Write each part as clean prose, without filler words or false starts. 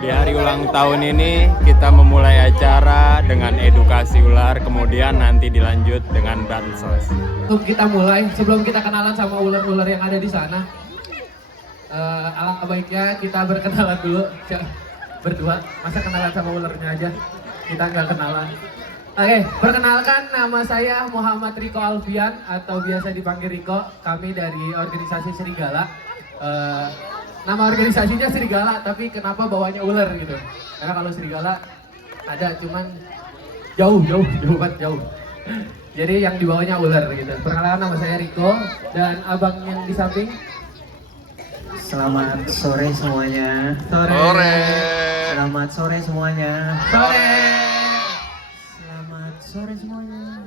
Di hari ulang tahun ini kita memulai acara dengan edukasi ular, kemudian nanti dilanjut dengan bansos. Untuk kita mulai, sebelum kita kenalan sama ular-ular yang ada di sana, alangkah baiknya kita berkenalan dulu. Berdua, masa kenalan sama ularnya aja? Kita nggak kenalan. Oke, perkenalkan nama saya Muhammad Riko Alfian atau biasa dipanggil Riko. Kami dari organisasi Serigala. Nama organisasinya Serigala, tapi kenapa bawanya ular gitu? Karena kalau Serigala ada, cuman jauh banget jauh. Jadi yang dibawanya ular gitu. Perkenalkan nama saya Riko dan abang yang di samping. Selamat sore semuanya. Sore. Selamat sore semuanya. Sore. Selamat sore semuanya.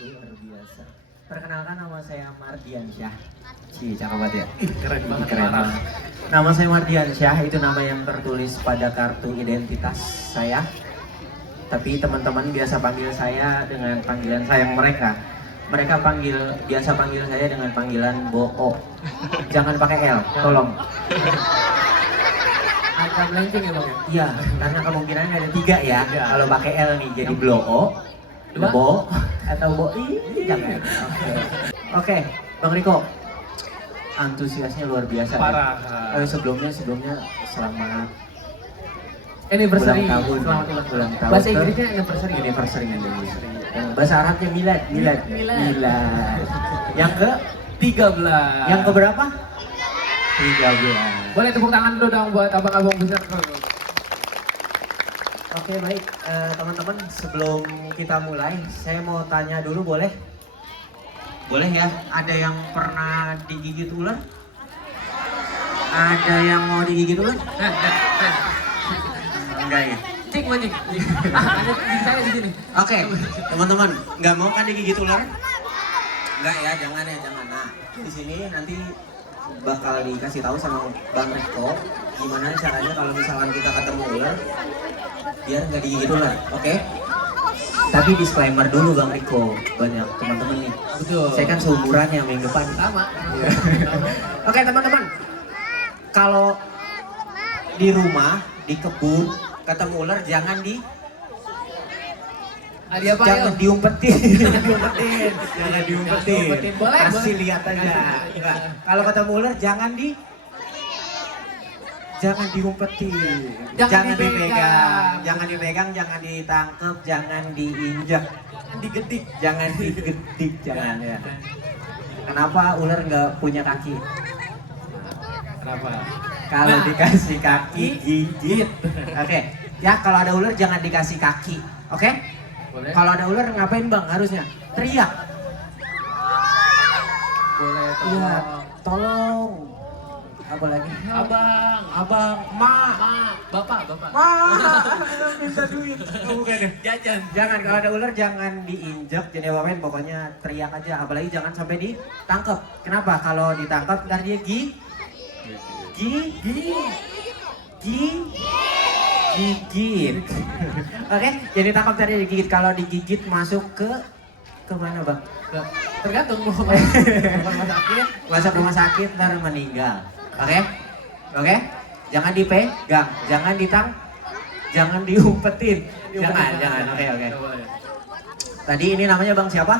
Luar biasa. Perkenalkan nama saya Mardiansyah. Cakep banget ya. Keren banget. Keren banget. Nama saya Mardiansyah, itu nama yang tertulis pada kartu identitas saya. Tapi teman-teman biasa panggil saya dengan panggilan sayang mereka. Mereka biasa panggil saya dengan panggilan Bo-o. Jangan pakai L, tolong. Agak melenceng ya bang ya? Iya, karena kemungkinannya ada 3 ya. Iya. Kalau pakai L nih jadi Blo-o, Lebo, atau Boi. Jangan. Oke, Bang Riko. Antusiasnya luar biasa. Parah. Ya? Sebelumnya selamat Anniversary. ulang tahun. Selamat ulang tahun. Ulang tahun. Bahasa Inggrisnya anniversary. Anniversary. Bahasa Arabnya milad. Yang ke 13. yang ke berapa? 13. Boleh tepuk tangan dulu dong buat abang-abang besar. Oke, baik teman-teman, sebelum kita mulai saya mau tanya dulu, boleh? Boleh ya? Ada yang pernah digigit ular? Ada yang mau digigit ular? Enggak ya? Cik mancing. Ada di saya di sini. Oke, teman-teman, nggak mau kan digigit ular? Enggak ya, jangan ya, jangan. Nah, di sini nanti bakal dikasih tahu sama Bang Riko gimana caranya kalau misalkan kita ketemu ular biar nggak digigit ular, oke? Tapi disclaimer dulu Bang Riko, banyak teman-teman nih. Betul. Saya kan seumurannya minggu depan. Sama. Oke teman-teman, kalau di rumah, di kebun ketemu ular jangan Ada apa jangan yuk? diumpetin. Jangan diumpetin. Boleh, Kasih boleh. lihat aja. Enggak. Kalau ketemu ular jangan diumpetin. Jangan dipegang. dipegang. Jangan dipegang, jangan ditangkap, jangan diinjak, Digedik. jangan digedik, jangan ya. Kenapa ular nggak punya kaki? Kenapa? Kalau Nah, dikasih kaki gigit. Oke. Ya, kalau ada ular jangan dikasih kaki. Oke? Boleh. Kalau ada ular ngapain Bang? Harusnya teriak. Boleh. Iya, tolong. Apa lagi? Abang, Ma, bapak. Ma, minta duit. Oh, bukan ya? Jajan. Jangan, kalau ada ular jangan diinjak, jadi apain, pokoknya teriak aja. Apalagi jangan sampai ditangkap. Kenapa? Kalau ditangkap ntar dia gigit. Oke, jadi tangkap tadi digigit. Kalau digigit masuk ke mana Bang? Tergantung mau rumah sakit. Masuk rumah sakit ntar meninggal. Oke? Jangan dipegang, jangan diumpetin. Jangan. Oke. Boleh. Tadi ini namanya Bang siapa?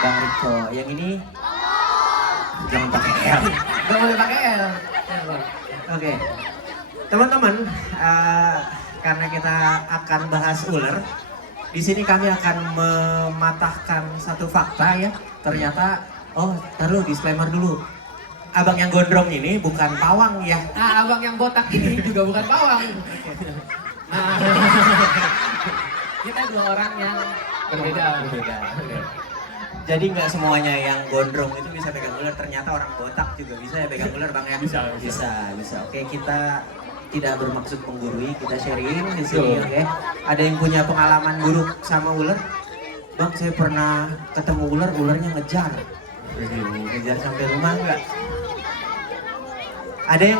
Bang Riko. Yang ini jangan pakai L. Gak boleh pakai L. Oke. Teman-teman, karena kita akan bahas ular, di sini kami akan mematahkan satu fakta ya. Ternyata, taruh disclaimer dulu. Abang yang gondrong ini bukan pawang ya. Nah, abang yang botak ini juga bukan pawang. Nah, kita 2 orang yang berbeda. Jadi nggak semuanya yang gondrong itu bisa pegang ular. Ternyata orang botak juga bisa ya pegang ular Bang ya. Bisa. Oke, kita tidak bermaksud menggurui, kita sharing di sini. Oke. Ada yang punya pengalaman buruk sama ular? Bang, saya pernah ketemu ular, ularnya ngejar. Ngejar sampai rumah enggak? Ada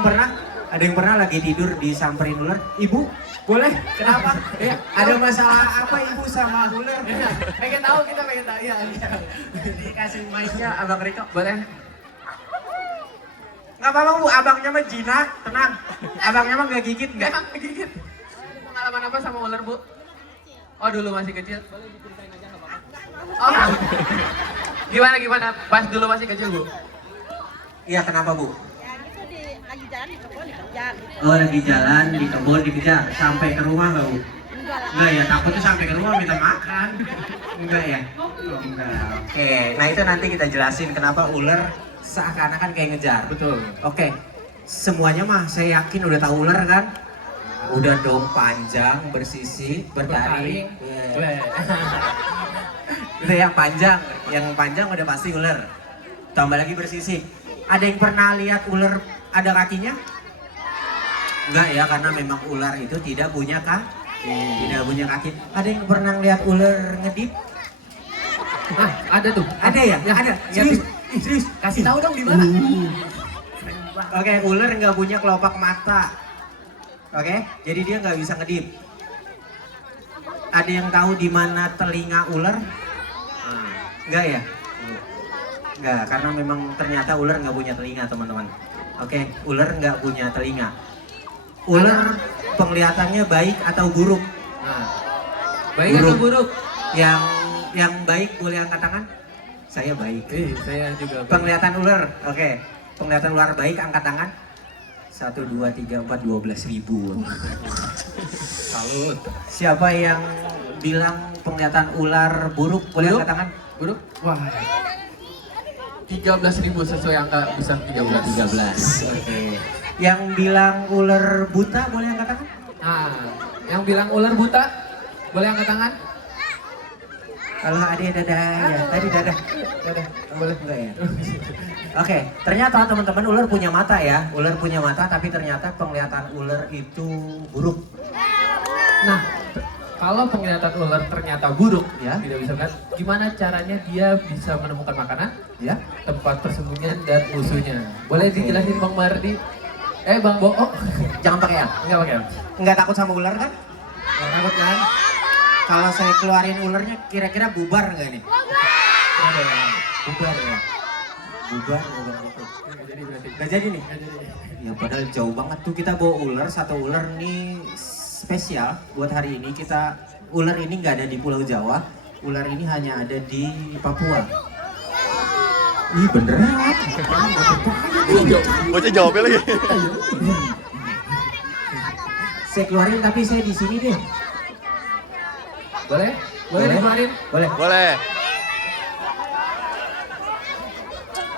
yang pernah lagi tidur disamperin ular? Ibu, boleh? Kenapa? Ya, ada masalah apa ibu sama ular? Pengen tahu, kita pengen tahu. Iya. Dikasih mic-nya Abang Riko. Boleh? Nggak apa-apa Bu, abangnya mah jinak, tenang. Abangnya mah nggak gigit nggak? Emang gigit. Pengalaman apa sama ular, Bu? Oh, dulu masih kecil. Boleh diceritain aja nggak apa-apa. Oh. Gimana? Pas dulu masih kecil, Bu? Iya, kenapa Bu? Ya gitu lagi jalan di kebun dikejar gitu. Oh, lagi jalan di kebun dikejar, sampai ke rumah nggak Bu? Enggak lah. Enggak ya, takutnya sampai ke rumah minta makan. Enggak ya? Enggak. Oke, nah itu nanti kita jelasin kenapa ular seakan-akan kayak ngejar. Betul. Oke, semuanya mah saya yakin udah tahu ular kan? Udah dong, panjang, bersisi, bertaring. Weh. Itu yang panjang udah pasti ular. Tambah lagi bersisi. Ada yang pernah lihat ular ada kakinya? Enggak ya, karena memang ular itu tidak punya kaki. Tidak punya kaki. Ada yang pernah lihat ular ngedip? Nah, ada tuh. Ada ya? Ya, Ada. ya, Serius? Serius? Kasih tahu dong di mana. Oke, ular nggak punya kelopak mata. Oke, jadi dia nggak bisa ngedip. Ada yang tahu di mana telinga ular? Nggak ya? Nggak, karena memang ternyata ular nggak punya telinga, teman-teman. Oke, ular nggak punya telinga. Ular penglihatannya baik atau buruk? Nah, baik atau buruk? Yang baik boleh angkat tangan? Saya baik. Saya juga. Penglihatan ular, oke. Penglihatan ular baik, angkat tangan. 1, 2, 3, 4, 12.000. Salut. Siapa yang bilang penglihatan ular buruk, boleh Buruk? angkat tangan? Buruk? Wah. 13.000 sesuai angka bisa 13. Oke. Yang bilang ular buta, boleh angkat tangan? Nah, yang bilang ular buta boleh angkat tangan? Kalau ada dadah ya, tadi dadah. Boleh enggak ya? Oke, ternyata teman-teman ular punya mata ya. Ular punya mata, tapi ternyata penglihatan ular itu buruk. Nah, kalau penglihatan ular ternyata buruk, Ya. tidak bisa kan? Gimana caranya dia bisa menemukan makanan, Ya? tempat persembunyian dan musuhnya? Boleh Oke. dijelasin Bang Mardi? Bang Book? Jangan pakai ya. Enggak pakai. Enggak takut sama ular kan? Nggak takut kan? Kalau saya keluarin ularnya, kira-kira bubar nggak nih? Bubar ya. Bubar. Nggak jadi berarti. Nggak jadi nih. Nggak jadi. Ya padahal jauh banget tuh kita bawa ular, satu ular nih spesial buat hari ini. Ular ini nggak ada di Pulau Jawa, ular ini hanya ada di Papua. Ih beneran? Bocah jawabnya lagi. Saya keluarin tapi saya di sini deh. Boleh? Boleh dikeluarin? Boleh. Boleh.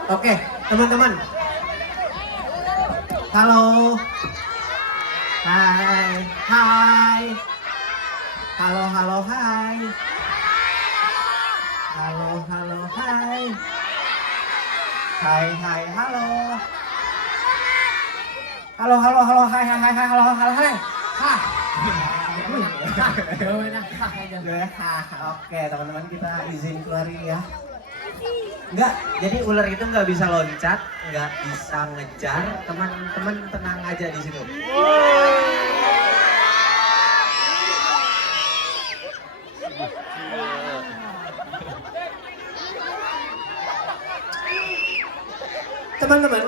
Oke, teman-teman. Halo. Hai. Hai. Halo, hai. Halo, hai. Hai, halo. Halo, hai, hai. Hah. Oke, teman-teman kita izin keluarin ya. Enggak, jadi ular itu nggak bisa loncat, nggak bisa ngejar. Teman-teman tenang aja di situ. Teman-teman,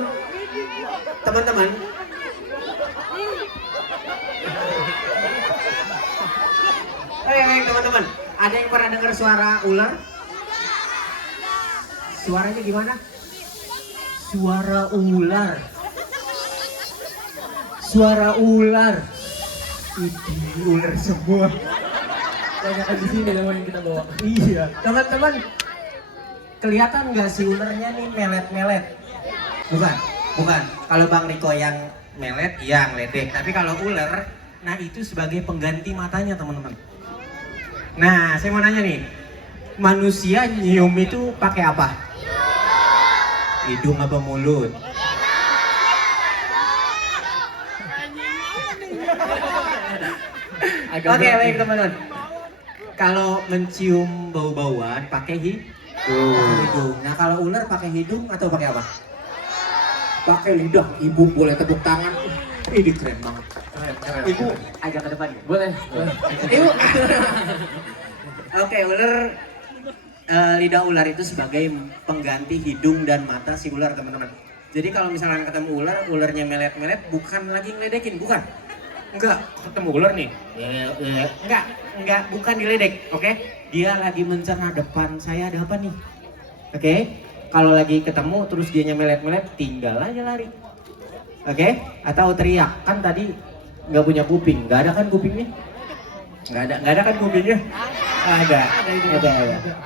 teman-teman, ada yang pernah dengar suara ular? Suaranya gimana? Suara ular. Suara ular. Ini ular semua. Banyak di sini nama yang kita bawa. Iya, teman-teman. Kelihatan nggak si ularnya nih melet-melet? Bukan. Kalau Bang Riko yang melet, iya ngeledek. Tapi kalau ular, nah itu sebagai pengganti matanya, teman-teman. Nah, saya mau nanya nih, manusia nyium itu pakai apa? Hidung apa mulut? Oke, baik teman-teman. Kalau mencium bau-bauan pakai hidung. Nah, kalau ular pakai hidung atau pakai apa? Pakai lidah. Ibu boleh tepuk tangan. Ini keren banget. Keren. Ibu agak ke depan. Boleh. Ibu. Oke, ular lidah ular itu sebagai pengganti hidung dan mata si ular, teman-teman. Jadi kalau misalkan ketemu ular, ularnya melet-melet, bukan lagi ngeledekin, bukan. Enggak, ketemu ular nih. Enggak, bukan diledek, oke? Dia lagi mencerna depan saya ada apa nih? Oke? Kalau lagi ketemu terus dia melet-melet, tinggal aja lari. Oke? Atau teriak, kan tadi nggak punya kuping, nggak ada kan kupingnya? Nggak ada kan kupingnya? Ada.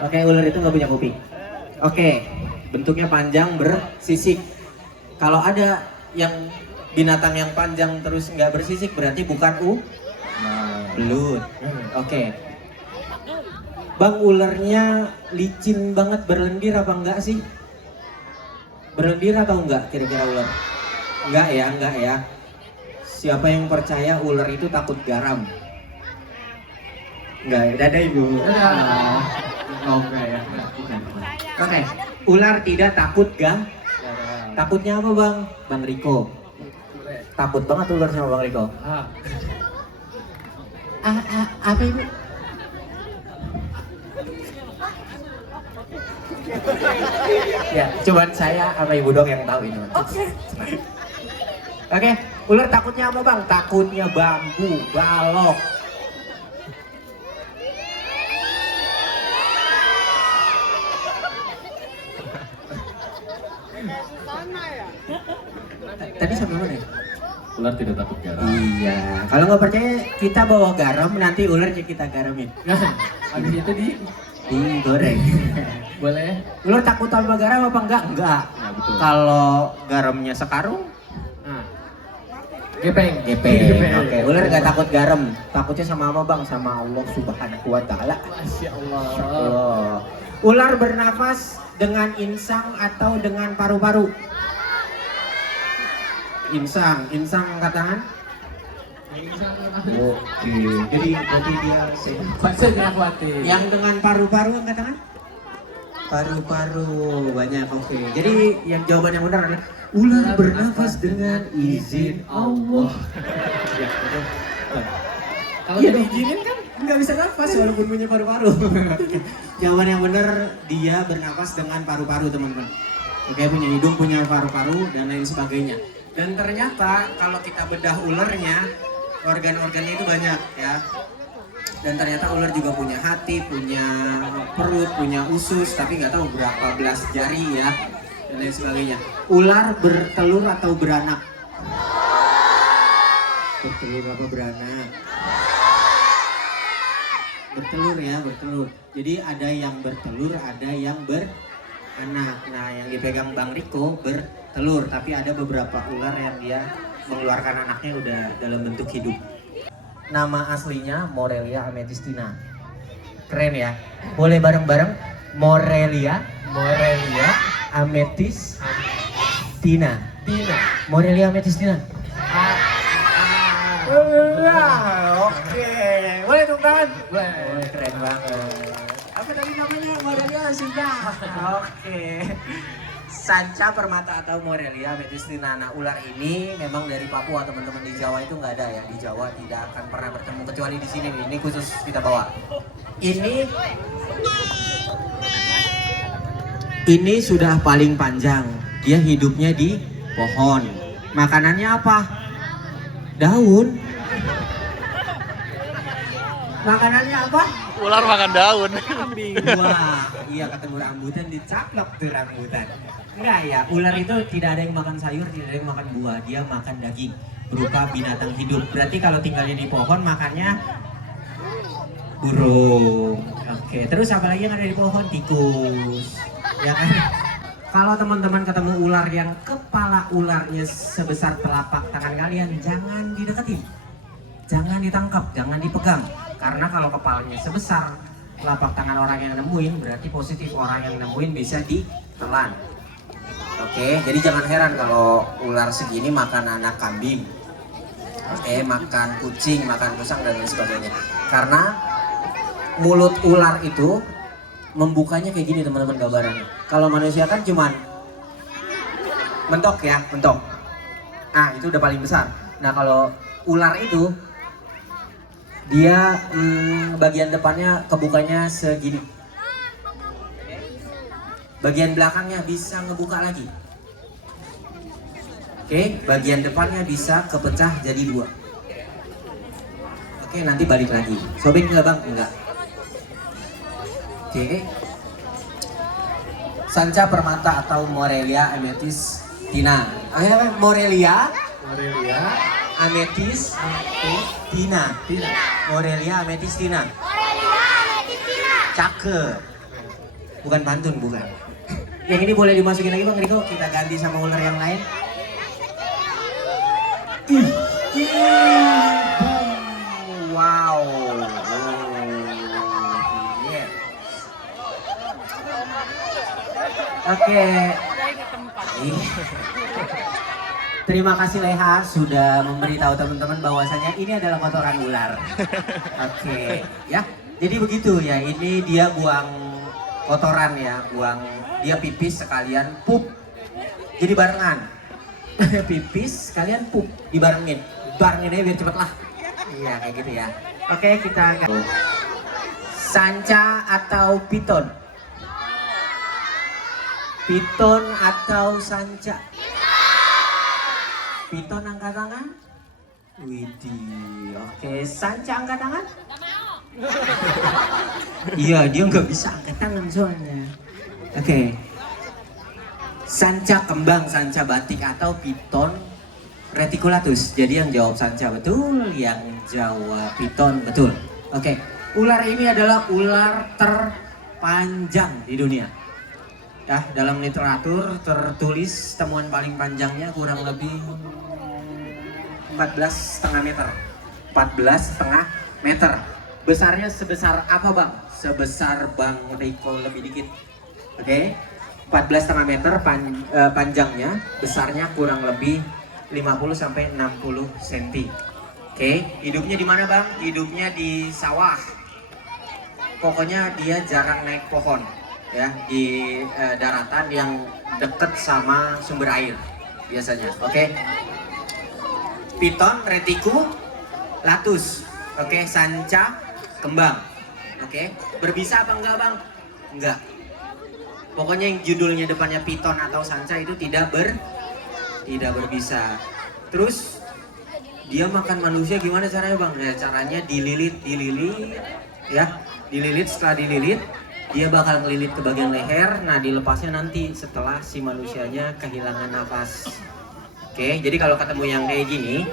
Oke, ular itu nggak punya kuping. Oke, bentuknya panjang bersisik. Kalau ada yang binatang yang panjang terus nggak bersisik berarti bukan belut. Oke. Bang, ularnya licin banget, berlendir apa enggak sih? Berlendir atau enggak kira-kira ular? Enggak ya. Siapa yang percaya ular itu takut garam? Enggak, dadah ibu. Oh enggak ya, bukan. Oke, ular tidak takut Takutnya apa bang? Bang Riko. Takut banget ular sama Bang Riko. Apa ibu? Ya, cuman saya sama ibu dong yang tahu ini. Oke, ular takutnya apa bang? Takutnya bambu, balok. Tadi sampai mana ya? Ular tidak takut garam. Iya, kalau nggak percaya kita bawa garam, nanti ularnya kita garamin. Habis itu digoreng. boleh. Ular takut sama garam apa enggak? Enggak. Nah, betul. Kalau garamnya sekarung, Nah. Gepeng. Oke, ular nggak takut garam. Takutnya sama apa bang? Sama Allah Subhanahu Wa Taala. Masya Allah. Allah. Ular bernafas dengan insang atau dengan paru-paru? Insang angkat tangan. Oke, jadi berarti dia Bahasanya khawatir. yang dengan paru-paru angkat tangan. Paru-paru banyak, oke. Jadi yang jawaban yang benar adalah ular bernafas dengan izin Allah. Ya, betul. Kalau Iya tidak diizinin kan nggak bisa nafas walaupun punya paru-paru. Jawaban yang benar, dia bernafas dengan paru-paru teman-teman. Oke, punya hidung, punya paru-paru dan lain sebagainya. Dan ternyata kalau kita bedah ularnya, organ-organnya itu banyak ya. Dan ternyata ular juga punya hati, punya perut, punya usus, tapi nggak tahu berapa belas jari ya dan lain sebagainya. Ular bertelur atau beranak? Bertelur apa beranak? Bertelur ya, bertelur. Jadi ada yang bertelur, ada yang beranak. Nah, yang dipegang Bang Riko bertelur, tapi ada beberapa ular yang dia mengeluarkan anaknya udah dalam bentuk hidup. Nama aslinya Morelia amethystiana. Keren ya? Boleh bareng-bareng? Morelia amethystiana. Morelia amethystiana. Oke. Boleh tepuk tangan? Boleh. Keren banget. Apa tadi namanya? Morelia amethystiana. Oke. Sanca permata atau Morelia amethystiana. Ular ini memang dari Papua, teman-teman. Di Jawa itu nggak ada ya. Di Jawa tidak akan pernah bertemu kecuali di sini. Ini khusus kita bawa. Ini sudah paling panjang. Dia hidupnya di pohon. Makanannya apa? Daun. Makanannya apa? Ular makan daun. Kambing. Wah, iya ketemu rambutan dicaplok tuh rambutan. Enggak ya, ular itu tidak ada yang makan sayur, tidak ada yang makan buah. Dia makan daging berupa binatang hidup. Berarti kalau tinggalnya di pohon makannya burung. Oke, terus apa lagi yang ada di pohon? Tikus. Ya kan? Kalau teman-teman ketemu ular yang kepala ularnya sebesar telapak tangan kalian, jangan dideketin. Jangan ditangkap, jangan dipegang. Karena kalau kepalanya sebesar telapak tangan orang yang nemuin, berarti positif orang yang nemuin bisa ditelan. Oke, jadi jangan heran kalau ular segini makan anak kambing. Oke, makan kucing, makan musang dan lain sebagainya. Karena mulut ular itu membukanya kayak gini teman-teman gambarannya. Kalau manusia kan cuman mentok ya, mentok. Nah, itu udah paling besar. Nah, kalau ular itu dia bagian depannya kebukanya segini. Bagian belakangnya bisa ngebuka lagi. Oke, bagian depannya bisa kepecah jadi 2. Oke, nanti balik lagi. Sobek nggak bang? Enggak. Oke. Sanca permata atau Morelia amethyst tina. Morelia amethyst tina. Morelia amethyst tina. Cakep. Bukan pantun, bukan. Yang ini boleh dimasukin lagi bang Riko. Kita ganti sama ular yang lain. Wow. Yeah. Oke. Terima kasih Leha sudah memberitahu teman-teman bahwasanya ini adalah kotoran ular. Oke, ya. Jadi begitu ya. Ini dia buang kotoran ya, dia pipis sekalian pup. Jadi barengan. Pipis sekalian pup dibarengin. Barengin aja biar cepet lah. Iya kayak gitu ya. Oke, kita sanca atau piton. Piton atau sanca? Piton angkat tangan. Widih, oke. Sanca angkat tangan? Iya, dia nggak bisa angkat tangan soalnya. Oke. Sanca kembang, sanca batik atau piton reticulatus. Jadi yang jawab sanca betul, yang jawab piton betul. Oke. Ular ini adalah ular terpanjang di dunia. Ya, dalam literatur tertulis temuan paling panjangnya kurang lebih 14,5 meter. 14,5 meter. Besarnya sebesar apa bang? Sebesar Bang Riko lebih dikit. Oke. 14,5 meter panjangnya, besarnya kurang lebih 50 sampai 60 cm. Oke, hidupnya di mana bang? Hidupnya di sawah. Pokoknya dia jarang naik pohon, ya, di daratan yang deket sama sumber air biasanya. Oke. Piton reticulatus. Oke, sanca kembang. Oke, berbisa apa enggak bang? Enggak. Pokoknya yang judulnya depannya piton atau sanca itu tidak berbisa. Terus dia makan manusia gimana caranya bang? Ya caranya dililit, ya, dililit. Setelah dililit, dia bakal ngelilit ke bagian leher. Nah, dilepasnya nanti setelah si manusianya kehilangan nafas. Oke, jadi kalau ketemu yang kayak gini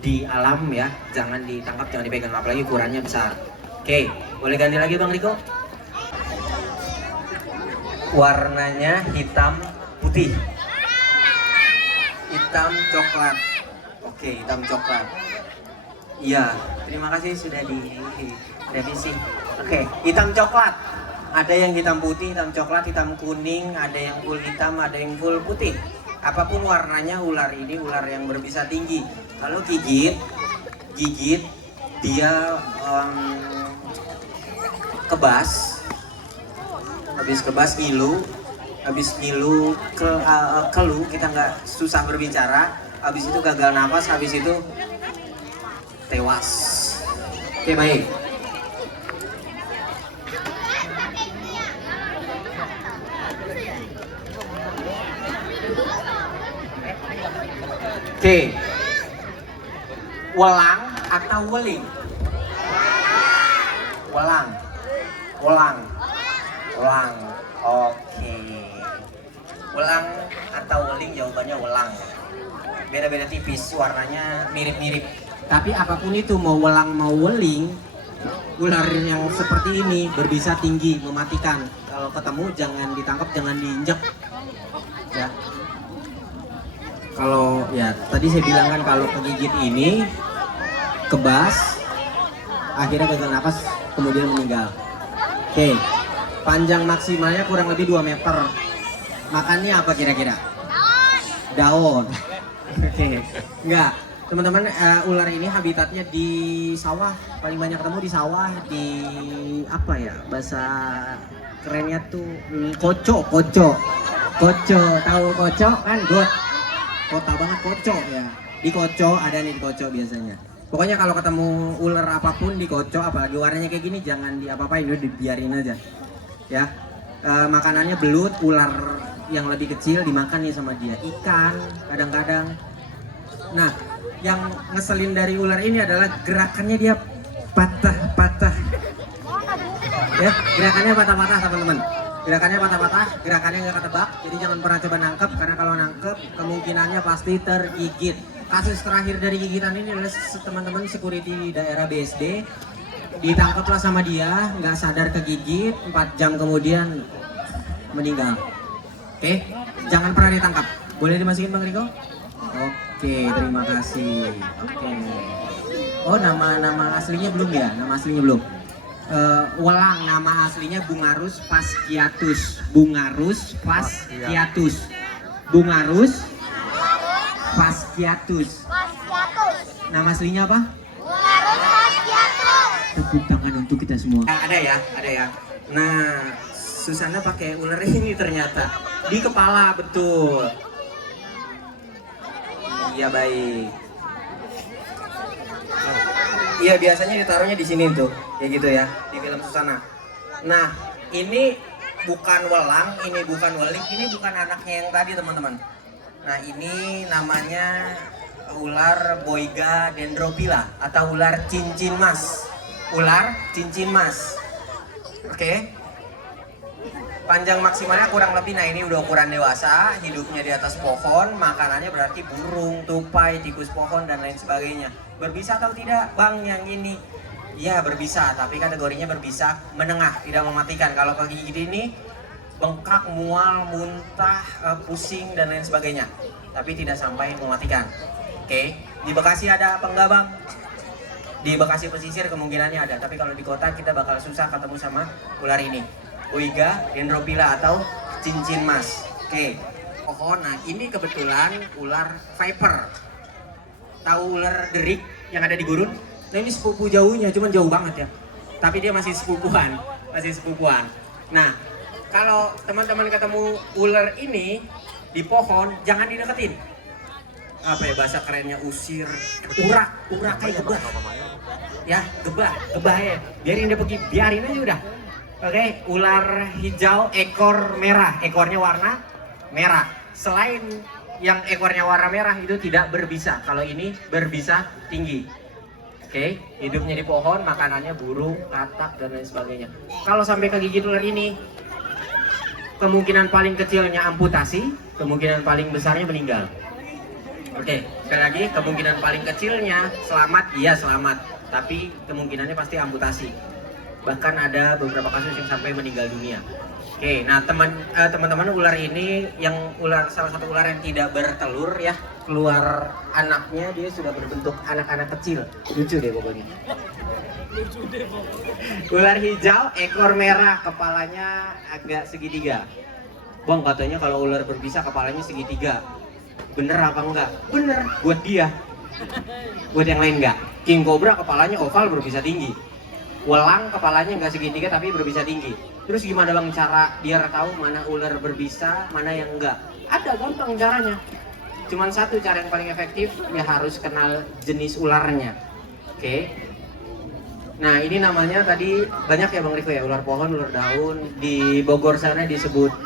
di alam ya, jangan ditangkap, jangan dipegang, apalagi ukurannya besar. Oke, boleh ganti lagi bang Riko? Warnanya hitam putih, hitam coklat. Oke, hitam coklat. Iya, terima kasih sudah direvisi. Oke, hitam coklat. Ada yang hitam putih, hitam coklat, hitam kuning, ada yang full hitam, ada yang full putih. Apapun warnanya, ular ini ular yang berbisa tinggi. Kalau gigit dia kebas. Habis kebas ngilu, keluh, kita nggak susah berbicara, habis itu gagal nafas, habis itu tewas. Oke, baik. Oke. Welang atau weling? Welang. Oke. Welang atau weling, jawabannya welang. Beda-beda tipis, warnanya mirip-mirip. Tapi apapun itu, mau welang mau weling, ular yang seperti ini berbisa tinggi, mematikan. Kalau ketemu jangan ditangkap, jangan diinjek. Ya. Kalau ya tadi saya bilang kan kalau kegigit ini kebas, akhirnya gagal nafas, kemudian meninggal. Oke. Panjang maksimalnya kurang lebih 2 meter. Makannya apa kira-kira? Daun. Oke. Enggak. Teman-teman, ular ini habitatnya di sawah. Paling banyak ketemu di sawah, di apa ya? Bahasa kerennya tuh koco. Tahu koco kan? Got. Kota banget koco ya. Di koco, ada nih di koco biasanya. Pokoknya kalau ketemu ular apapun di koco, apalagi warnanya kayak gini, jangan diapa-apain, udah dibiarin aja. Ya, makanannya belut, ular yang lebih kecil dimakan nih sama dia. Ikan, kadang-kadang Nah, yang ngeselin dari ular ini adalah gerakannya dia patah-patah. Ya, gerakannya patah-patah teman-teman. Gerakannya patah-patah, gerakannya nggak ketebak. Jadi jangan pernah coba nangkep, karena kalau nangkep kemungkinannya pasti tergigit. Kasus terakhir dari gigitan ini adalah teman-teman security di daerah BSD. Ditangkaplah sama dia, nggak sadar kegigit, 4 jam kemudian meninggal. Oke, jangan pernah ditangkap. Boleh dimasukin Bang Riko? Oke, terima kasih. Oke. Oh, nama aslinya belum ya? Nama aslinya belum. Ulang, nama aslinya Bungarus Fasciatus. Bungarus Fasciatus. Bungarus Fasciatus. Nama aslinya apa? Bungarus Fasciatus. Tepuk tangan untuk kita semua. Ada ya. Nah, Susana pakai ular ini ternyata di kepala, betul. Iya, baik. Iya, biasanya ditaruhnya di sini tuh, kayak gitu ya, di film Susana. Nah, ini bukan welang, ini bukan welik, ini bukan anaknya yang tadi teman-teman. Nah, ini namanya ular Boiga dendropila atau ular cincin mas. Ular cincin mas. Oke. Panjang maksimalnya kurang lebih, nah ini udah ukuran dewasa, hidupnya di atas pohon, makanannya berarti burung, tupai, tikus pohon, dan lain sebagainya. Berbisa atau tidak Bang yang ini? Ya berbisa, tapi kategorinya berbisa menengah, tidak mematikan. Kalau kegigit ini bengkak, mual, muntah, pusing, dan lain sebagainya, tapi tidak sampai mematikan. Oke, di Bekasi ada apa enggak Bang? Di Bekasi pesisir kemungkinannya ada, tapi kalau di kota kita bakal susah ketemu sama ular ini. Boiga dendropila atau cincin mas. Oke. Oh, nah ini kebetulan ular viper. Tahu ular derik yang ada di gurun? Nah ini sepupu jauhnya, cuman jauh banget ya. Tapi dia masih sepupuan, Nah, kalau teman-teman ketemu ular ini di pohon, jangan dideketin. Apa ya bahasa kerennya, usir, urak kayak gebah. Ya, gebah ya. Biarin dia pergi, biarin aja udah. Oke, ular hijau ekor merah, ekornya warna merah. Selain yang ekornya warna merah itu tidak berbisa, kalau ini berbisa tinggi. Oke, hidupnya di pohon, makanannya burung, katak, dan lain sebagainya. Kalau sampai kegigit ular ini, kemungkinan paling kecilnya amputasi, kemungkinan paling besarnya meninggal. Oke, sekali lagi, kemungkinan paling kecilnya selamat, iya selamat, tapi kemungkinannya pasti amputasi. Bahkan ada beberapa kasus yang sampai meninggal dunia. Oke, nah teman-teman ular ini salah satu ular yang tidak bertelur ya, keluar anaknya dia sudah berbentuk anak-anak kecil. Lucu deh pokoknya. Ular hijau, ekor merah, kepalanya agak segitiga. Bang katanya kalau ular berbisa kepalanya segitiga. Bener apa enggak? Bener, buat dia. Buat yang lain enggak. King Cobra kepalanya oval berbisa tinggi. Welang kepalanya nggak segitiga tapi berbisa tinggi. Terus gimana Bang cara biar tahu mana ular berbisa, mana yang enggak? Ada, gampang caranya. Cuman satu cara yang paling efektif, ya harus kenal jenis ularnya. Oke. Nah ini namanya tadi banyak ya Bang Riko ya, ular pohon, ular daun. Di Bogor sana disebut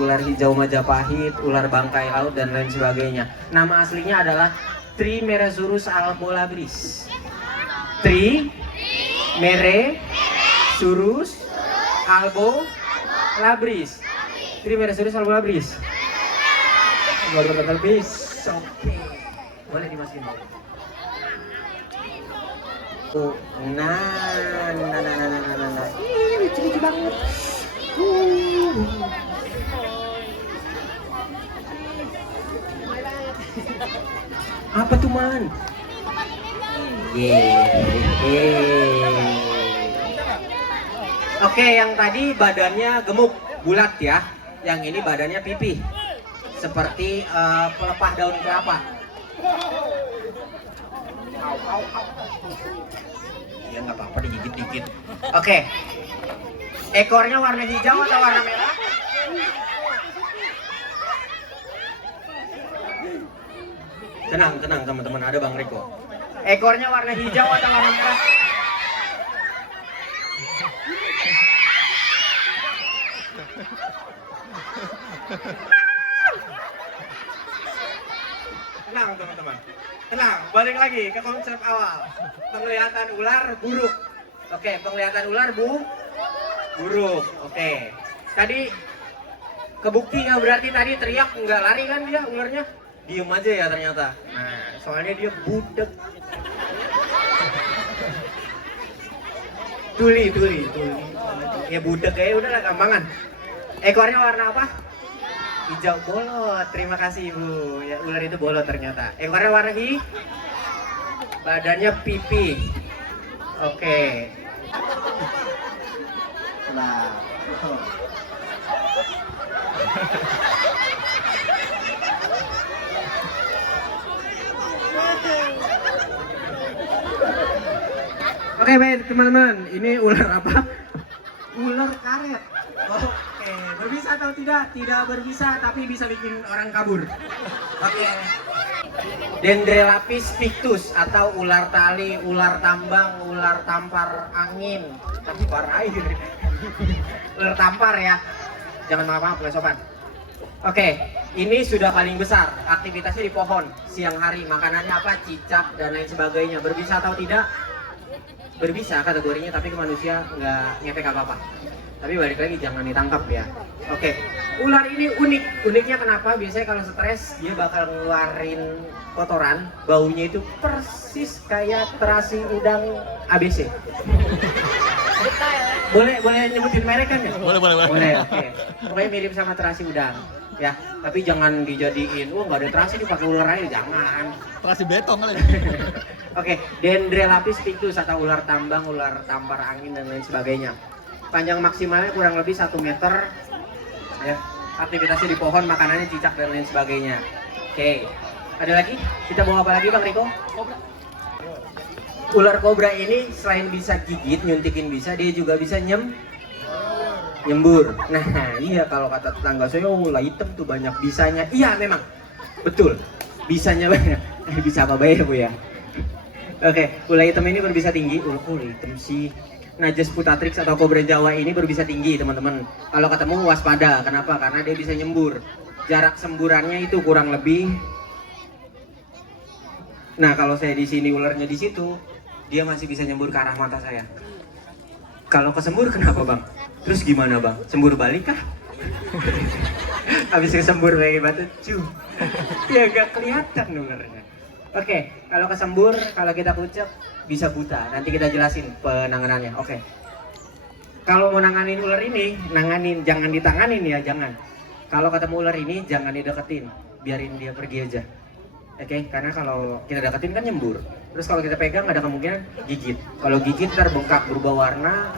ular hijau Majapahit, ular bangkai laut, dan lain sebagainya. Nama aslinya adalah Trimeresurus albolabris. Trimeresurus albolabris. Trimeresurus albolabris. Albolabris. Oke. Boleh dimasukin. Oh, nah. Ih, lucu banget. Apa tuh man? Oke, yang tadi badannya gemuk, bulat ya. Yang ini badannya pipih, seperti pelepah daun kelapa. Ya nggak apa-apa, digigit dikit. Oke, ekornya warna hijau atau warna merah? Tenang teman-teman, ada Bang Riko. Ekornya warna hijau atau warna merah? Tenang teman-teman. Tenang, balik lagi ke konsep awal. Penglihatan ular buruk. Oke, penglihatan ular buruk. Oke. Tadi kebukti nggak berarti tadi teriak nggak lari kan dia ularnya? Diem aja ya ternyata. Nah, soalnya dia budek. Tuli. Ya budek ya udah lah gampangan. Ekornya warna apa? Hijau bolot. Terima kasih Bu. Ya ular itu bolot ternyata. Ekornya warna badannya pipi. Oke. Nah. Oke baik teman-teman, ini ular apa? Ular karet. Oke, berbisa atau tidak? Tidak berbisa, tapi bisa bikin orang kabur. Oke. Dendrelapis pictus atau ular tali, ular tambang, ular tampar angin. Tampar air. Ular tampar ya. Jangan maaf-maaf, boleh sopan. Oke, ini sudah paling besar. Aktivitasnya di pohon, siang hari. Makanannya apa? Cicak dan lain sebagainya. Berbisa atau tidak? Berbisa kategorinya, tapi ke manusia nggak ngefek apa-apa. Tapi balik lagi jangan ditangkap ya. Oke, ular ini unik. Uniknya kenapa? Biasanya kalau stres dia bakal ngeluarin kotoran, baunya itu persis kayak terasi udang ABC. Boleh nyebutin merek kan ya? Boleh, oke. Pokoknya mirip sama terasi udang. Ya, tapi jangan dijadiin, nggak ada terasi dipakai ular aja, jangan. Terasi betong kali. Oke, Dendrelapis pictus atau ular tambang, ular tampar angin dan lain sebagainya. Panjang maksimalnya kurang lebih 1 meter. Ya, aktivitasnya di pohon, makanannya cicak dan lain sebagainya. Oke, ada lagi? Kita bawa apa lagi Bang Riko? Ular kobra ini selain bisa gigit, nyuntikin bisa, dia juga bisa nyembur. Nah, iya kalau kata tetangga saya, ular hitam tuh banyak bisanya. Iya memang, betul. Bisanya banyak. Bisa apa bayar Bu ya? Oke, ular hitam ini berbisa tinggi. Ular hitam sih. Najas putatrix atau kobra Jawa ini berbisa tinggi teman-teman. Kalau ketemu waspada. Kenapa? Karena dia bisa nyembur. Jarak semburannya itu kurang lebih. Nah, kalau saya di sini ularnya di situ, dia masih bisa nyembur ke arah mata saya. Kalau kesembur kenapa Bang? Terus gimana Bang? Sembur balik kah? Habis kesembur kayak batu ya gak kelihatan ularnya. Oke, kalau kesembur, kalau kita kucek bisa buta. Nanti kita jelasin penanganannya. Oke. Kalau mau nanganin ular ini, jangan ditanganin ya, jangan. Kalau ketemu ular ini jangan dideketin, biarin dia pergi aja. Oke, karena kalau kita deketin kan nyembur. Terus kalau kita pegang ada kemungkinan gigit. Kalau gigit ntar bengkak berubah warna,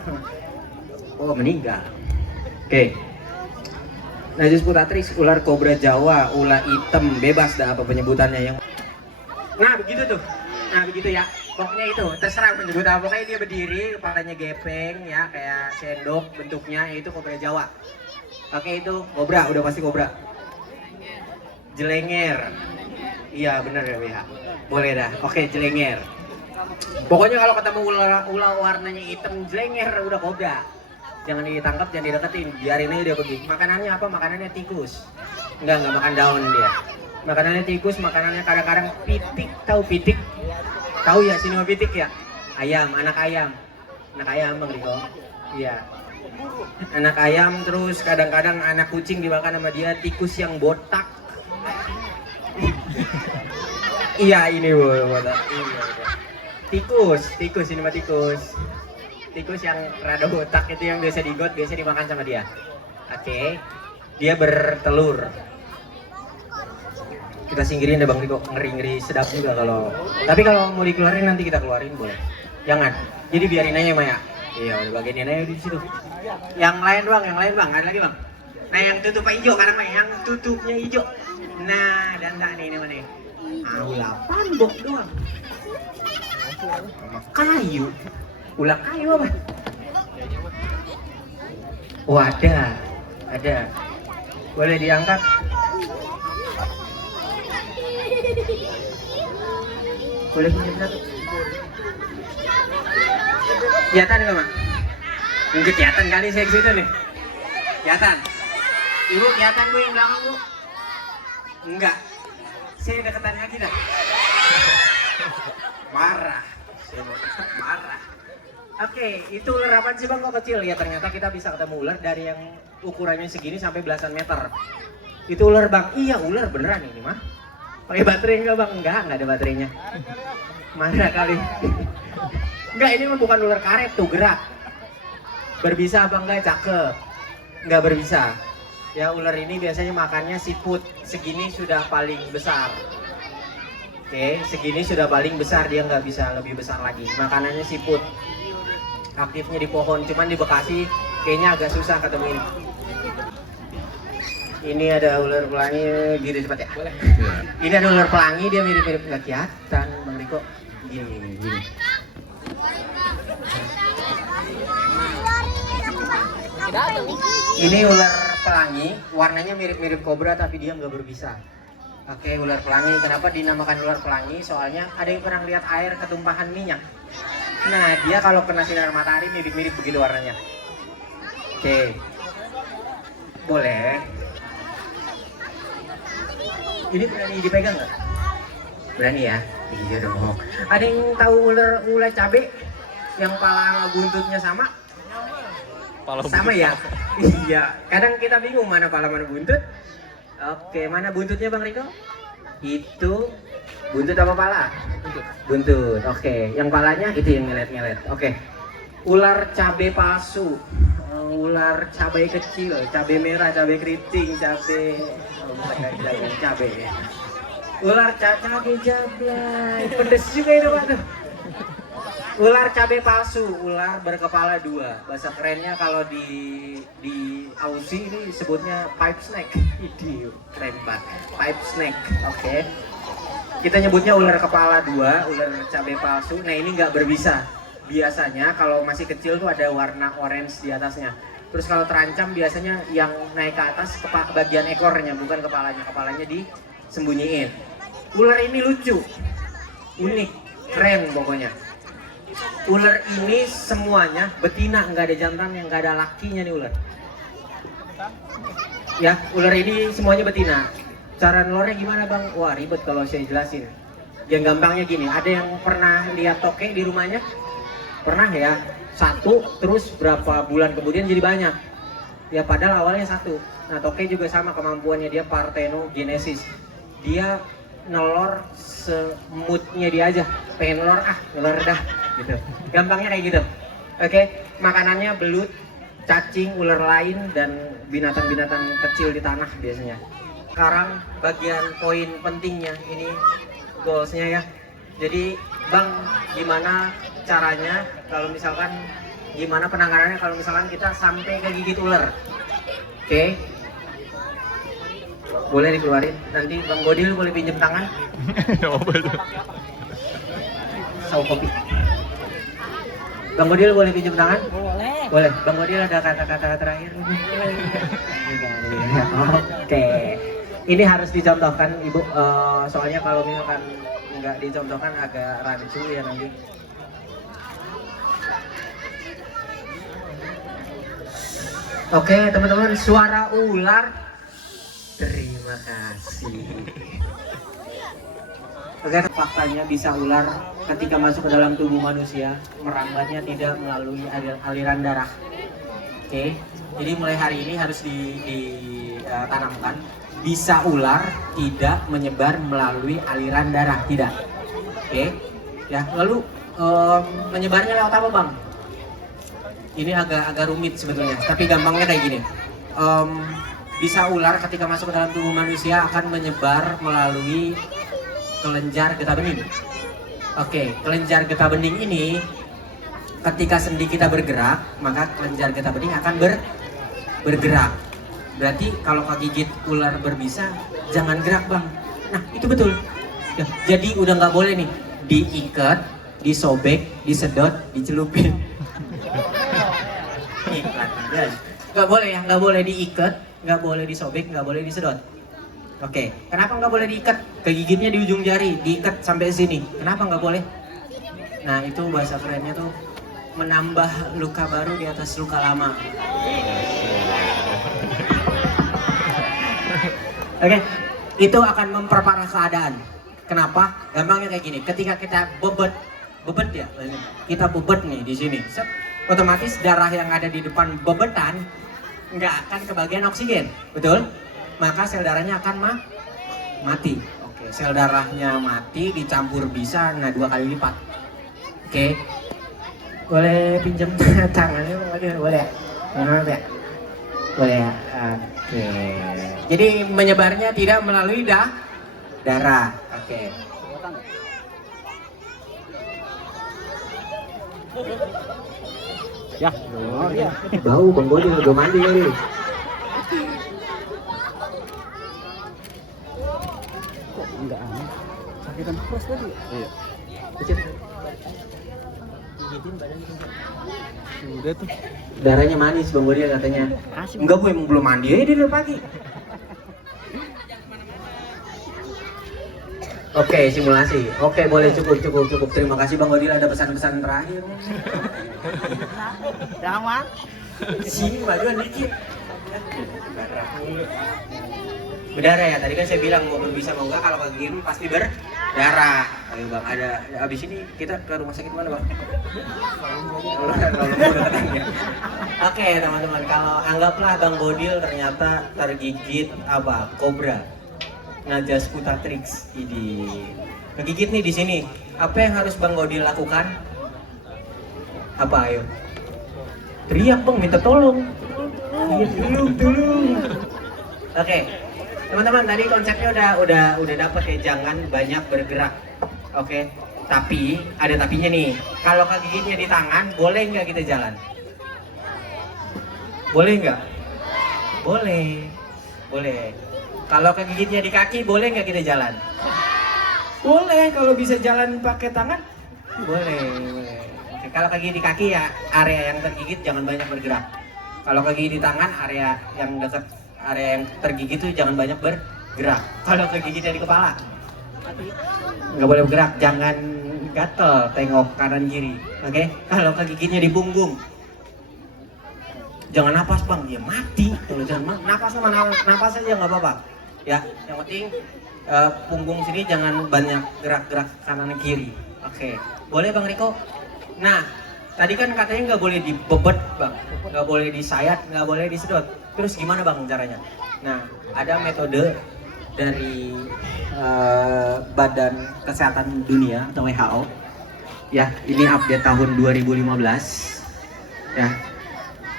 meninggal. Oke. Najas putatrix, ular kobra Jawa, ular hitam, bebas dah apa penyebutannya yang. Nah begitu tuh, ya. Pokoknya itu terserah menyebut apa. Pokoknya dia berdiri, kepalanya gepeng ya, kayak sendok bentuknya, itu kobra Jawa. Oke, itu kobra, udah pasti kobra. Jelenger. Iya bener ya BH. Boleh dah. Oke, jelenger. Pokoknya kalau ketemu ular warnanya hitam jelenger udah kobra. Jangan ditangkap, jangan dideketin, biarin aja dia pergi. Makanannya apa? Makanannya tikus. Enggak makan daun dia. Makanannya tikus, makanannya kadang-kadang pitik. Tahu pitik? Tahu ya, sini mah pitik ya? Ayam, anak ayam. Anak ayam Bang Riko. Iya. Anak ayam, terus kadang-kadang anak kucing dimakan sama dia, tikus yang botak. Iya ini botak. Tikus ini mah tikus. Tikus yang rada botak itu yang biasa digot, biasa dimakan sama dia. Oke. Dia bertelur. Kita singkirin deh Bang Riko, ngeri-ngeri sedap juga kalau. Tapi kalau mau dikeluarin nanti kita keluarin boleh. Jangan. Jadi biarin aja Maya. Iya, udah bagian aja di situ. Yang lain Bang, ada lagi Bang. Nah, yang tutupnya hijau karena yang tutupnya hijau. Nah, dan tak nih mana nih? Ulah pambok doang. Kayu. Ulah kayu apa? Oh ada. Boleh diangkat. Boleh pinjam satu. Kelihatan nggak Mak? Mungkin kelihatan kali saya ke situ nih. Kelihatan. Ibu kelihatan Bu yang belakang Bu? Enggak. Saya deketan lagi dah. Marah. Marah. Oke, itu ular apa sih bang kok kecil? Ya ternyata kita bisa ketemu ular dari yang ukurannya segini sampai belasan meter. Itu ular bang? Iya ular beneran ini mah. Pakai baterai enggak bang? Enggak ada baterainya. Marah kali. Enggak, ini mah bukan ular karet tuh, gerak. Berbisa apa enggak? Cakep. Enggak berbisa. Ya ular ini biasanya makannya siput, segini sudah paling besar. Oke, segini sudah paling besar, dia nggak bisa lebih besar lagi. Makanannya siput. Aktifnya di pohon, cuman di Bekasi kayaknya agak susah ketemuin. Ini ada ular pelangi, gitu cepat ya. Boleh. Ini ada ular pelangi, dia mirip-mirip nggak kelihatan, Bang Riko. Gini. Ini ular pelangi, warnanya mirip-mirip kobra tapi dia nggak berbisa. Oke, ular pelangi. Kenapa dinamakan ular pelangi? Soalnya ada yang pernah lihat air ketumpahan minyak. Nah, dia kalau kena sinar matahari mirip-mirip begitu warnanya. Oke, boleh. Ini berani dipegang nggak? Berani ya? Iya dong. Ada yang tahu ular cabe yang pala buntutnya sama? Sama ya? Iya. Kadang kita bingung mana pala mana buntut. Oke, mana buntutnya Bang Riko? Itu buntut apa pala? Buntut. Oke, yang palanya itu yang ngelet-ngelet. Oke. Ular cabe palsu. Ular cabai kecil, cabai merah, cabai keriting, cabai cabai. Ular cabai jablay. Pedes juga itu Pak tuh. Ular cabai palsu, ular berkepala dua. Bahasa kerennya kalau di Aussie ini disebutnya pipe snake. Ini keren banget. Pipe snake. Oke. Kita nyebutnya ular kepala dua, ular cabai palsu. Nah, ini nggak berbisa. Biasanya kalau masih kecil tuh ada warna orange di atasnya. Terus kalau terancam biasanya yang naik ke atas bagian ekornya, bukan kepalanya. Kepalanya disembunyiin. Ular ini lucu, unik, keren pokoknya. Ular ini semuanya betina, nggak ada jantannya, nggak ada lakinya nih ular. Ya, ular ini semuanya betina. Cara nelornya gimana bang? Wah ribet kalau saya jelasin. Yang gampangnya gini, ada yang pernah lihat toke di rumahnya? Pernah ya? Satu, terus berapa bulan kemudian jadi banyak. Ya padahal awalnya satu. Nah toke juga sama kemampuannya, dia parthenogenesis. Dia nelor semutnya dia aja, pengen nelor nelor dah gitu. Gampangnya kayak gitu. Oke, makanannya belut, cacing, ular lain dan binatang-binatang kecil di tanah biasanya. Sekarang bagian poin pentingnya ini goalsnya ya. Jadi bang, gimana caranya kalau misalkan gimana penanganannya kalau misalkan kita sampai kegigit ular? Oke. Boleh dikeluarin. Nanti Bang Bodil boleh pinjam tangan. Saus kopi. Bang Bodil boleh pinjam tangan? Boleh. Boleh. Bang Bodil ada kata-kata terakhir? Oke. Ini harus dicontohkan Ibu. Soalnya kalau misalkan nggak dicontohkan agak rancu ya nanti. Oke teman-teman, suara ular. Terima kasih. Oke, faktanya bisa ular ketika masuk ke dalam tubuh manusia merambatnya tidak melalui aliran darah. Oke, jadi mulai hari ini harus ditanamkan bisa ular tidak menyebar melalui aliran darah, tidak. Oke, ya lalu menyebarnya lewat apa bang? Ini agak rumit sebetulnya, tapi gampangnya kayak gini. Bisa ular ketika masuk ke dalam tubuh manusia akan menyebar melalui kelenjar getah bening. Oke, kelenjar getah bening ini ketika sendi kita bergerak, maka kelenjar getah bening akan bergerak. Berarti kalau kegigit ular berbisa, jangan gerak bang. Nah itu betul. Ya, jadi udah nggak boleh nih diikat, disobek, disedot, dicelupin. Nggak boleh ya, nggak boleh diikat, nggak boleh disobek, nggak boleh disedot. Oke, kenapa nggak boleh diikat? Kegigitnya di ujung jari, diikat sampai sini. Kenapa nggak boleh? Nah itu bahasa kerennya tuh menambah luka baru di atas luka lama. Oke, itu akan memperparah keadaan. Kenapa? Gampangnya kayak gini. Ketika kita bobot bebet ya. Kita bebet nih di sini. Set. Otomatis darah yang ada di depan bebetan nggak akan kebagian oksigen, betul? Maka sel darahnya akan mati. Oke, sel darahnya mati dicampur bisa, nah 2 kali lipat. Oke, boleh pinjam tangannya, boleh? Maaf ya, boleh ya. Oke, jadi menyebarnya tidak melalui darah. Oke. Ya, Bau Bang Bodi udah mandi kali. Enggak aneh. Sakitan terus tadi. iya. Udah tuh. Darahnya manis Bang Bodi katanya. Enggak Bu, emang belum mandi aja dari pagi. Oke, simulasi. Oke, boleh cukup. Terima kasih Bang Bodi, ada pesan-pesan terakhir. Jangan. Sini majuan dikit. Berdarah ya, tadi kan saya bilang mau berbisa mau enggak, kalau kegigit pasti berdarah. Ayo Bang, ada abis ini kita ke rumah sakit mana Bang? Oke teman-teman, kalau anggaplah Bang Bodil ternyata tergigit apa? Kobra. Najas Putatrix ini kegigit nih di sini. Apa yang harus Bang Bodil lakukan? Apa ayo? Teriak Bang, minta tolong. Tolong. Oke. Teman-teman, tadi konsepnya udah dapet ya, jangan banyak bergerak. Oke. Tapi ada tapinya nih. Kalau kegigitnya di tangan, boleh nggak kita jalan? Boleh nggak? Boleh. Kalau kegigitnya di kaki, boleh nggak kita jalan? Boleh. Kalau bisa jalan pakai tangan, boleh. Oke, kalau kaki di kaki ya area yang tergigit jangan banyak bergerak. Kalau kaki di tangan area yang dekat area yang tergigit itu jangan banyak bergerak. Kalau kegigitnya di kepala, nggak boleh bergerak, jangan gatel, tengok kanan kiri. Oke? Kalau kegigitnya di punggung, jangan napas Bang, ya mati. Kalau jangan napas sama napas aja nggak apa-apa. Ya, yang penting punggung sini jangan banyak gerak-gerak kanan kiri. Oke, boleh Bang Riko? Nah, tadi kan katanya nggak boleh dibebet Bang, nggak boleh disayat, nggak boleh disedot. Terus gimana Bang caranya? Nah, ada metode dari Badan Kesehatan Dunia atau WHO. Ya, ini update tahun 2015. Ya,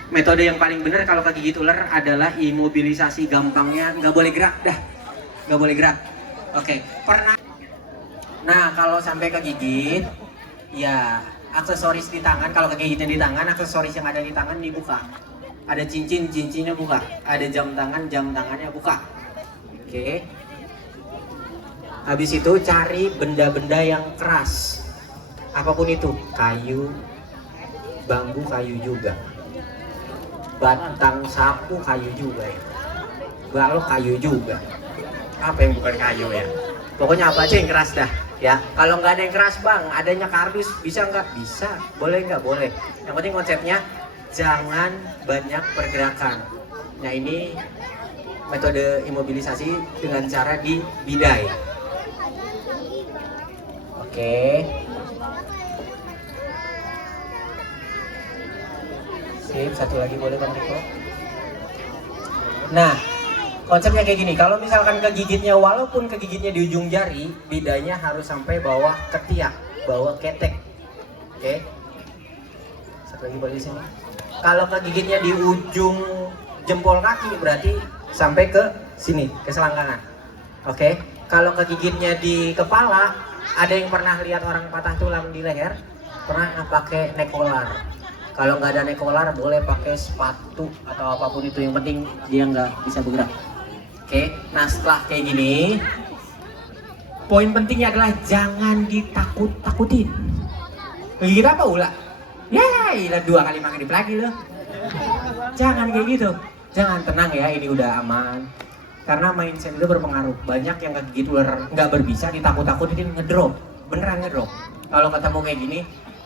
metode yang paling benar kalau kegigit ular adalah imobilisasi, gampangnya nggak boleh gerak dah, nggak boleh gerak. Oke, pernah. Nah, kalau sampai kegigit, ya aksesoris di tangan, kalau kegigitnya di tangan, aksesoris yang ada di tangan dibuka. Ada cincinnya buka, ada jam tangannya buka. Oke. Habis itu cari benda-benda yang keras, apapun itu, kayu, bambu, kayu juga. Batang sapu kayu juga ya. Balok kayu juga. Apa yang bukan kayu ya? Pokoknya apa aja yang keras dah ya. Kalau nggak ada yang keras Bang, adanya kardus, bisa nggak? Bisa. Boleh nggak? Boleh. Yang penting konsepnya jangan banyak pergerakan. Nah ini metode imobilisasi dengan cara dibidai. Oke. Sip, satu lagi boleh Bang Riko. Nah, konsepnya kayak gini. Kalau misalkan kegigitnya, walaupun kegigitnya di ujung jari, bidainya harus sampai bawah ketiak, bawah ketek. Oke. Satu lagi boleh di sini. Kalau kegigitnya di ujung jempol kaki, berarti sampai ke sini, ke selangkangan. Oke. Kalau kegigitnya di kepala, ada yang pernah lihat orang patah tulang di leher? Pernah nggak pakai neck collar? Kalau nggak ada neck collar, boleh pakai sepatu atau apapun itu, yang penting dia nggak bisa bergerak. Oke, nah setelah kayak gini, poin pentingnya adalah jangan ditakut-takutin. Gigit apa ular? Ya, ilah 2 kali maghrib lagi loh. Jangan kayak gitu. Jangan, tenang ya, ini udah aman. Karena mindset itu berpengaruh. Banyak yang kegigit ular nggak berbisa, ditakut-takutin, ngedrop. Beneran ngedrop. Kalau ketemu kayak gini,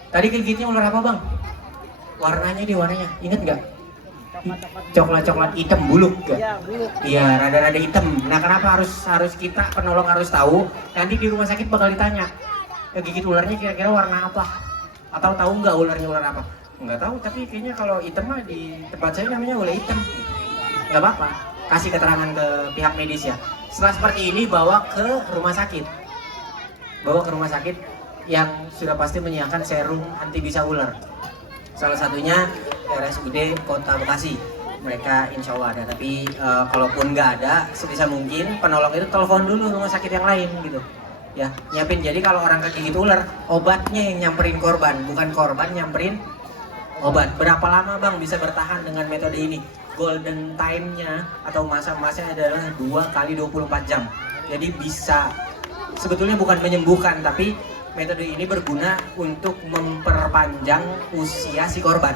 tadi kegigitnya ular apa Bang? Warnanya inget nggak? Coklat hitam, buluk gak? Iya, rada-rada hitam. Nah kenapa harus kita penolong harus tahu? Nanti di rumah sakit bakal ditanya, gigit ularnya kira-kira warna apa? Atau tahu nggak ularnya ular apa? Nggak tahu, tapi kayaknya kalau hitam mah di tempat saya namanya ular hitam. Nggak apa-apa, kasih keterangan ke pihak medis ya. Setelah seperti ini bawa ke rumah sakit. Bawa ke rumah sakit yang sudah pasti menyiapkan serum anti bisa ular. Salah satunya RSUD Kota Bekasi. Mereka insya Allah ada, tapi kalaupun nggak ada, sebisa mungkin penolong itu telepon dulu rumah sakit yang lain gitu. Ya, nyiapin. Jadi kalau orang kegigit ular, obatnya yang nyamperin korban, bukan korban nyamperin obat. Berapa lama bang bisa bertahan dengan metode ini? Golden time-nya atau masa-masanya adalah 2 kali 24 jam. Jadi bisa, sebetulnya bukan menyembuhkan, tapi metode ini berguna untuk memperpanjang usia si korban.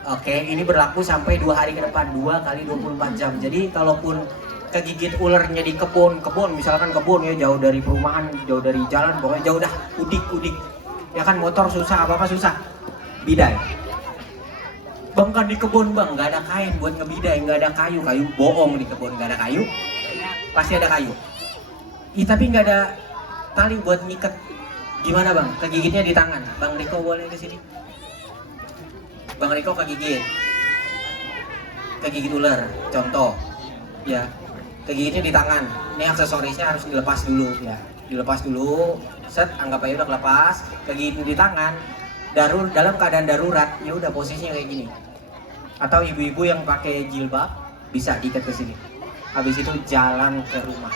Oke, ini berlaku sampai 2 hari ke depan, 2 kali 24 jam. Jadi kalaupun kegigit ularnya di kebun, misalkan kebun ya, jauh dari perumahan, jauh dari jalan, pokoknya jauh dah, udik. Ya kan motor susah, apa-apa susah. Bidai. Bang kan di kebun bang, nggak ada kain buat ngebidai, nggak ada kayu bohong di kebun, nggak ada kayu. Pasti ada kayu. Tapi nggak ada tali buat ngikat. Gimana bang? Kegigitnya di tangan. Bang Riko boleh ke sini? Bang Riko kegigit ular, contoh. Ya, kegigitnya di tangan. Ini aksesorisnya harus dilepas dulu ya. Dilepas dulu. Set, anggap aja udah kelepas. Kegigit di tangan. Dalam keadaan darurat, ya udah posisinya kayak gini. Atau ibu-ibu yang pakai jilbab bisa diikat ke sini. Habis itu jalan ke rumah.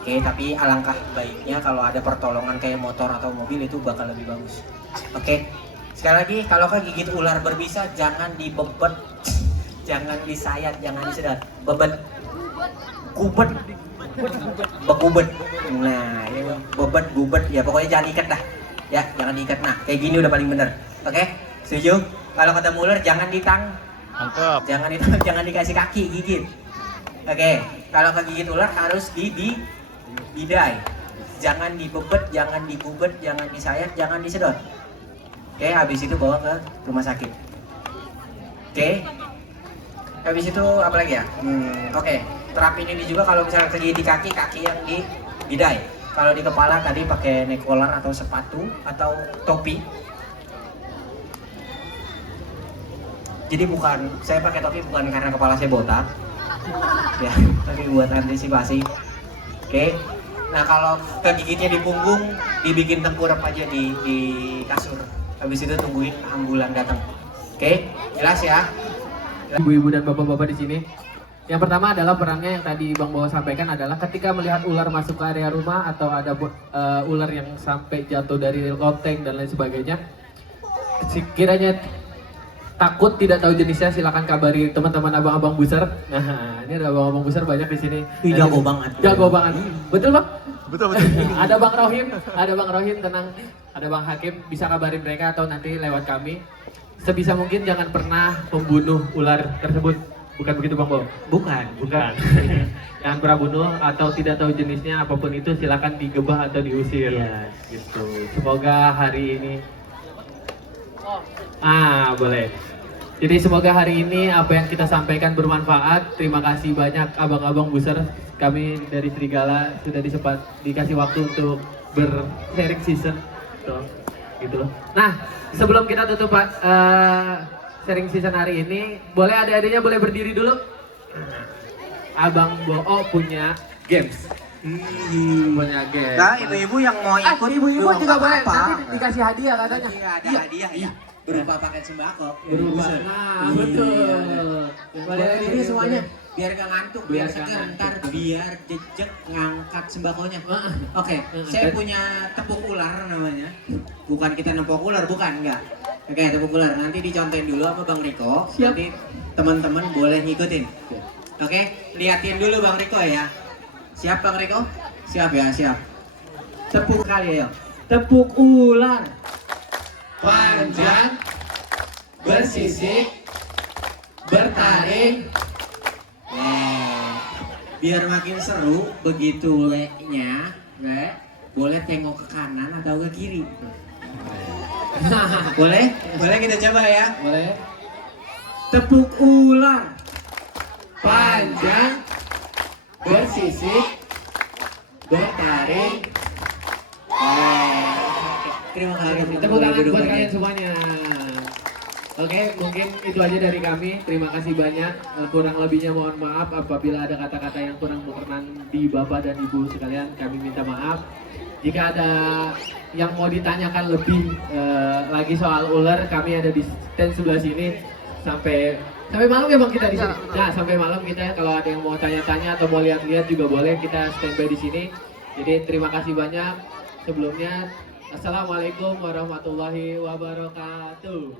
Oke, tapi alangkah baiknya kalau ada pertolongan kayak motor atau mobil itu bakal lebih bagus. Oke. Sekali lagi, kalau kegigit ular berbisa jangan dibebet, jangan disayat, jangan disedot. Bebet, gubet, bekubet. Nah, ini bebet, gubet, ya pokoknya jangan ikat dah. Ya, jangan diikat. Nah, kayak gini udah paling bener. Oke? Setuju? Kalau ketemu ular jangan Mantap. jangan dikasih kaki gigit. Oke, kalau kegigit ular harus bidai. Jangan dibebet, jangan digubet, jangan disayat, jangan disedot. Oke, habis itu bawa ke rumah sakit. Oke. Habis itu apa lagi ya? Oke. Terapin ini juga kalau misalnya kegigit di kaki yang di bidai. Kalau di kepala tadi pakai neck collar atau sepatu atau topi. Jadi saya pakai topi bukan karena kepala saya botak. Ya, tapi buat antisipasi. Oke. Nah, kalau kegigitnya di punggung, dibikin tengkurap aja di kasur. Habis itu tungguin ambulan datang. Oke, jelas ya? Ibu-ibu dan bapak-bapak di sini. Yang pertama adalah perannya yang tadi Bang Bawa sampaikan adalah ketika melihat ular masuk ke area rumah atau ada ular yang sampai jatuh dari loteng dan lain sebagainya. Sekiranya takut tidak tahu jenisnya, silakan kabari teman-teman abang-abang buser. Nah, ini ada abang-abang buser banyak di sini. Jago banget. Jago banget. Betul Bang? Betul. Ada Bang Rohim, tenang. Ada Bang Hakim, bisa kabarin mereka atau nanti lewat kami. Sebisa mungkin jangan pernah membunuh ular tersebut. Bukan begitu Bang Bo? Bukan. Jangan pernah bunuh atau tidak tahu jenisnya, apapun itu silakan digebah atau diusir. Yes. Gitu. Semoga hari ini boleh. Jadi semoga hari ini apa yang kita sampaikan bermanfaat. Terima kasih banyak abang-abang buser. Kami dari Serigala sudah dikasih waktu untuk sharing season. Gitu loh. Nah, sebelum kita tutup sharing season hari ini, boleh adik-adiknya boleh berdiri dulu. Abang Bo punya games. Punya games. Nah, ibu-ibu yang mau ikut, ibu-ibu juga boleh. apa-apa. Nanti dikasih hadiah katanya. Iya, ada hadiah ya. Berupa paket sembako. Berupa. Iya. Nah, betul. Boleh diri semuanya. Biar gak ngantuk, biar Biar segar, gak ntar ngantuk. biar jejak ngangkat sembakonya. Oke, saya punya tepung ular namanya. Bukan kita nempok ular, bukan, enggak. Oke, tepung ular. Nanti dicontohin dulu sama Bang Riko. Siap. Nanti teman-teman boleh ngikutin. Oke, liatin dulu Bang Riko ya. Siap Bang Riko? Siap ya, siap. Tepuk kali ya. Tepuk ular. Panjang, bersisik, bertaring. Biar makin seru, begitu leknya, boleh tengok ke kanan atau ke kiri. Boleh? Boleh kita coba ya? Boleh. Tepuk ular. Panjang, bersisik, bertaring. Terima kasih. Tepuk tangan buat kalian semuanya. Oke, mungkin itu aja dari kami. Terima kasih banyak. Kurang lebihnya mohon maaf apabila ada kata-kata yang kurang berkenan di Bapak dan Ibu sekalian. Kami minta maaf. Jika ada yang mau ditanyakan lebih lagi soal ular, kami ada di stand sebelah sini sampai malam ya Bang kita di sini. Nah, sampai malam kita kalau ada yang mau tanya-tanya atau mau lihat-lihat juga boleh, kita standby di sini. Jadi terima kasih banyak. Sebelumnya, Assalamualaikum warahmatullahi wabarakatuh.